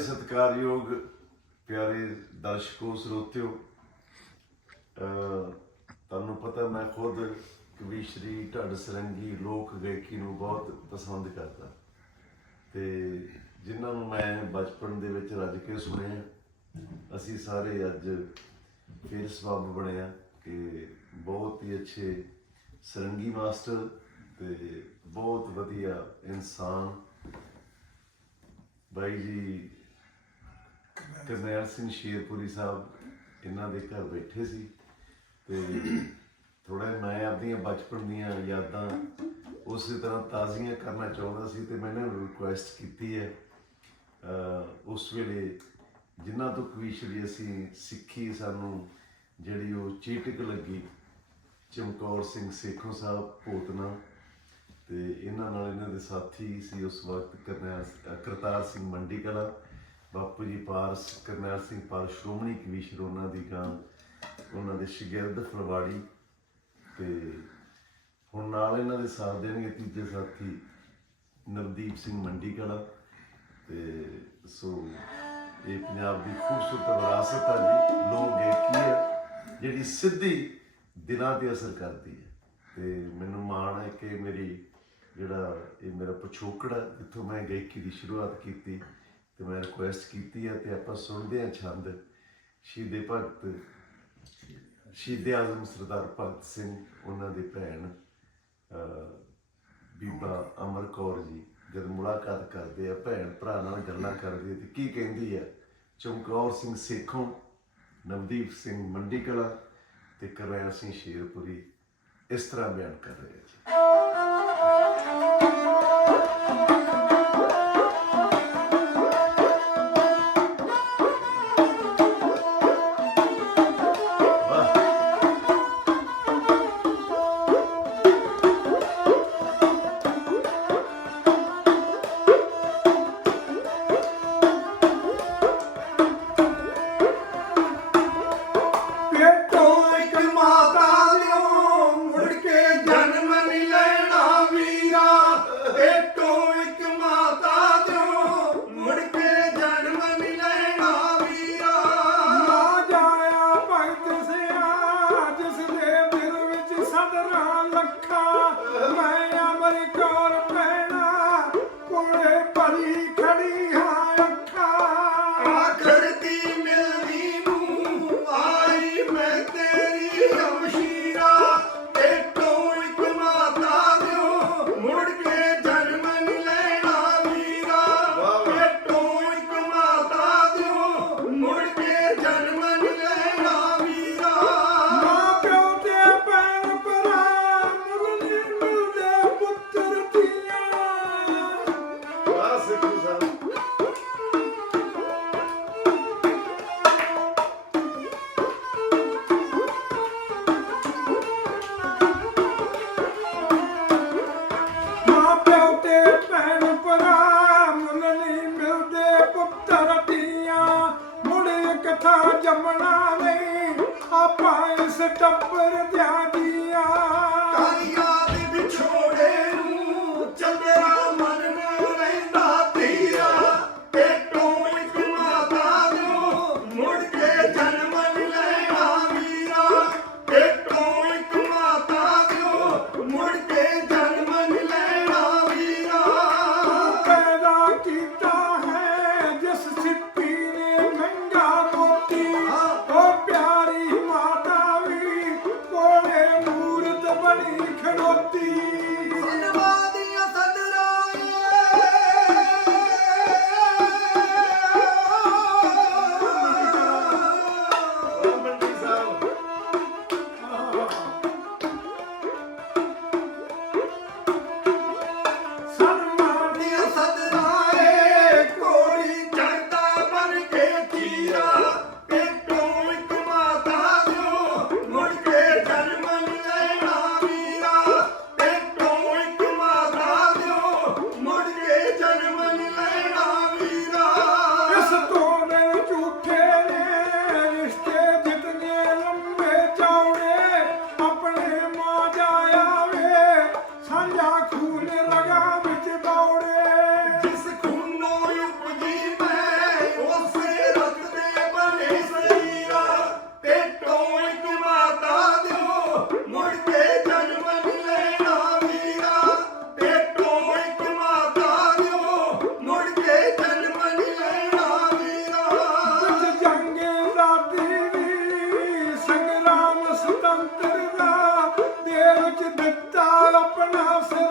ਸਤਿਕਾਰਯੋਗ ਪਿਆਰੇ ਦਰਸ਼ਕੋ, ਸਰੋਤਿਓ, ਅਹ, ਤੁਹਾਨੂੰ ਪਤਾ ਮੈਂ ਖੁਦ ਕਵੀਸ਼ਰੀ ਢੱਡ ਸਰੰਗੀ ਲੋਕ ਗਾਇਕੀ ਨੂੰ ਬਹੁਤ ਪਸੰਦ ਕਰਦਾ। ਤੇ ਜਿਨ੍ਹਾਂ ਨੂੰ ਮੈਂ ਬਚਪਨ ਦੇ ਵਿੱਚ ਰੱਜ ਕੇ ਸੁਣਿਆ, ਅਸੀਂ ਸਾਰੇ ਅੱਜ ਫਿਰ ਸਬਬ ਬਣਿਆ ਕਿ ਬਹੁਤ ਹੀ ਅੱਛੇ ਸਰੰਗੀ ਮਾਸਟਰ ਤੇ ਬਹੁਤ ਵਧੀਆ ਇਨਸਾਨ। ਬਾਈ ਜੀ ਕਰਨੈਲ ਸਿੰਘ ਸ਼ੇਰਪੁਰੀ ਸਾਹਿਬ ਇਹਨਾਂ ਦੇ ਘਰ ਬੈਠੇ ਸੀ ਤੇ ਥੋੜਾ ਮੈਂ ਆਪਣੀਆਂ ਬਚਪਨ ਦੀਆਂ ਯਾਦਾਂ ਉਸੇ ਤਰ੍ਹਾਂ ਤਾਜ਼ੀਆਂ ਕਰਨਾ ਚਾਹੁੰਦਾ ਸੀ ਤੇ ਮੈंने ਰਿਕੁਐਸਟ ਕੀਤੀ ਹੈ। ਉਸ ਵੇਲੇ ਜਿਨ੍ਹਾਂ ਤੋਂ ਕਵੀਸ਼ਰੀ ਅਸੀਂ ਸਿੱਖੀ ਸਾਨੂੰ ਜਿਹੜੀ ਉਹ ਚੀਟਕ ਲੱਗੀ, ਚਮਕੌਰ ਸਿੰਘ ਸੇਖੋਂ ਸਾਹਿਬ ਭੂਤਨਾ ਤੇ ਇਹਨਾਂ ਨਾਲ ਇਹਨਾਂ ਦੇ ਸਾਥੀ ਸੀ ਉਸ ਵਕਤ ਕਰਨੈਲ ਕਰਤਾਰ ਸਿੰਘ ਮੰਡੀ ਕਲਾ। ਬਾਪੂ ਜੀ ਪਾਰਸ, ਕਰਨੈਲ ਸਿੰਘ ਪਾਰ ਸ਼੍ਰੋਮਣੀ ਕਮਿਸ਼ਨ ਉਹਨਾਂ ਦੀ ਗਾਂ ਉਹਨਾਂ ਦੇ ਸ਼ਾਗਿਰਦ ਫਲਵਾੜੀ ਤੇ ਹੁਣ ਨਾਲ ਇਹਨਾਂ ਦੇ ਸਾਥ ਦੇਣਗੇ ਤੀਜੇ ਸਾਥੀ ਨਵਦੀਪ ਸਿੰਘ ਮੰਡੀ ਕਲਾ ਤੇ ਸੋ ਇਹ ਪੰਜਾਬ ਦੀ ਖੂਬਸੂਰਤ ਵਿਰਾਸਤ ਆ ਜੀ, ਲੋਕ ਗਾਇਕੀ ਹੈ, ਜਿਹੜੀ ਸਿੱਧੀ ਦਿਲਾਂ ਤੇ ਅਸਰ ਕਰਦੀ ਹੈ। ਤੇ ਮੈਨੂੰ ਮਾਣ ਹੈ ਕਿ ਮੇਰੀ ਜਿਹੜਾ ਇਹ ਮੇਰਾ ਪਿਛੋਕੜ ਹੈ, ਜਿੱਥੋਂ ਮੈਂ ਗਾਇਕੀ ਦੀ ਸ਼ੁਰੂਆਤ ਕੀਤੀ ਤੇ ਮੈਂ ਰਿਕੁਐਸਟ ਕੀਤੀ ਹੈ ਤੇ ਆਪਾਂ ਸੁਣਦੇ ਹਾਂ ਛੰਦ। ਸ਼ਹੀਦੇ ਭਗਤ, ਸ਼ਹੀਦੇ ਆਜ਼ਮ ਸਰਦਾਰ ਭਗਤ ਸਿੰਘ, ਉਹਨਾਂ ਦੀ ਭੈਣ ਬੀਬਾ ਅਮਰ ਕੌਰ ਜੀ। ਜਦ ਮੁਲਾਕਾਤ ਕਰਦੇ ਆ, ਭੈਣ ਭਰਾ ਨਾਲ ਗੱਲਾਂ ਕਰਦੇ ਤੇ ਕੀ ਕਹਿੰਦੀ ਹੈ ਚਮਕੌਰ ਸਿੰਘ ਸੇਖੋਂ, ਨਵਦੀਪ ਸਿੰਘ ਮੰਡੀ ਕਲਾ ਤੇ ਕਰਨੈਲ ਸਿੰਘ ਸ਼ੇਰਪੁਰੀ ਇਸ ਤਰ੍ਹਾਂ ਬਿਆਨ ਕਰ ਰਹੇ ਜੀ। come. ਭੈਣ ਭਰਾ ਮੁੱਲ ਨਹੀਂ ਮਿਲਦੇ, ਪੁੱਤਰ ਧੀਆਂ। ਮੁੜ ਇੱਕ ਜੰਮਣਾ ਨਹੀਂ, ਆਪਾਂ ਇਸ ਟੱਬਰ ਦਿਆਂ ਦੀਆਂ अपना से